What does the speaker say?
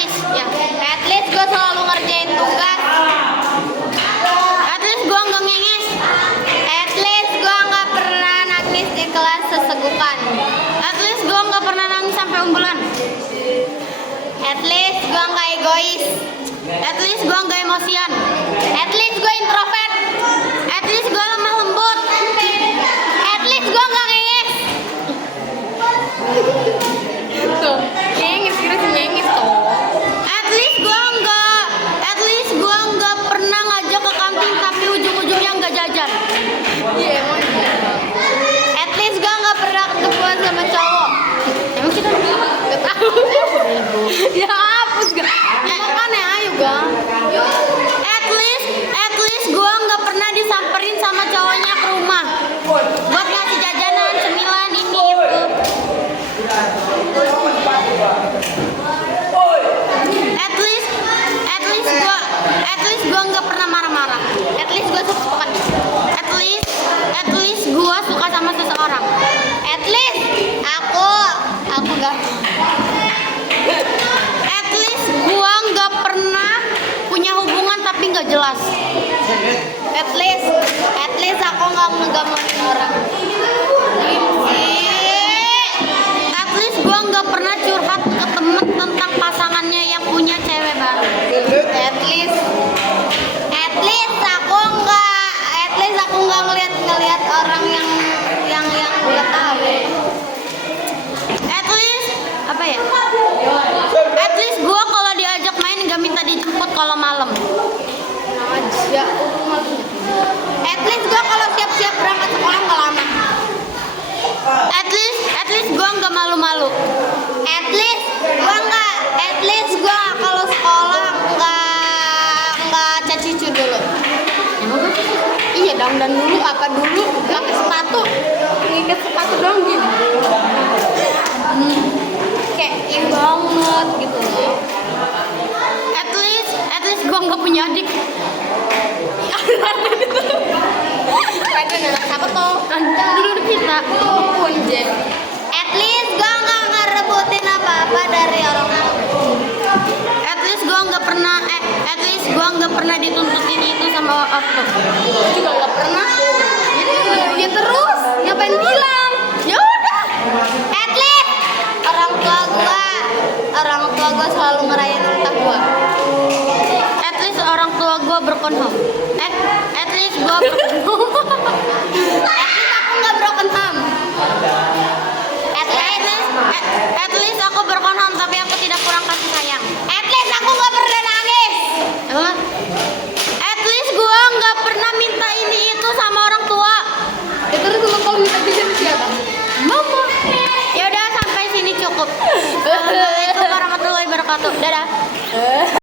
least ya, at least gue selalu ngerjain tugas. At least gue nggak ngenges. At least gue nggak pernah nangis di kelas sesegukan. At least gue nggak pernah nangis sampai umbulan. At least gue nggak egois. At least gue nggak emosian. At least gue introvert. At least gue lemah lembut. At least gue nggak ngenges. Tuh, ngenges kira sih ngenges tuh. At least gue nggak pernah ngajak ke kantin tapi ujung-ujungnya nggak jajan. Iya emang. At least gue nggak pernah ketemuan sama cowok. Emang kita nggak tahu. Ya hapus gak? Makanya ayo gang. At least gue nggak pernah disamperin sama cowoknya ke rumah buat ngasih jajanan, cemilan ini itu. At least gue nggak pernah marah-marah. At least gue suka. At least gue suka sama seseorang. At least aku gak. At least gue nggak pernah punya hubungan tapi nggak jelas. At least aku nggak ngegamain orang. At least gue nggak pernah curhat ke temen tentang pasangannya yang punya cewek baru. At least aku nggak ngeliat orang yang nggak tahu. At least apa ya? At least gue kalau diajak main nggak minta dijemput kalau malam. Aja. At least gue kalau siap-siap berangkat sekolah nggak lama. At least gue nggak malu-malu. At least gue kalau sekolah nggak cacicu dulu. Iya dandan dulu apa dulu pakai sepatu, ngikat sepatu dong gitu. Kayak ini banget gitu loh. At least gue nggak punya adik. Ada anak siapa tuh? Dulu kita punje. At least gue nggak ngerebutin apa-apa dari orang tua. At least gue nggak pernah dituntutin itu sama aku. Juga nggak pernah. Ya terus ngapain bilang? Ya udah. At least orang tua gue selalu ngerayain ulang gue. At least orang tua gue broken home. At least gue broken home. At least aku nggak broken home. At least aku broken home tapi aku tidak kurang kasih sayang. At least aku nggak pernah nangis. At least gue nggak pernah minta ini itu sama orang tua. Ya terus kalau minta jajan siapa? Mama. Ya udah sampai sini cukup. Assalamualaikum warahmatullahi wabarakatuh. Dadah.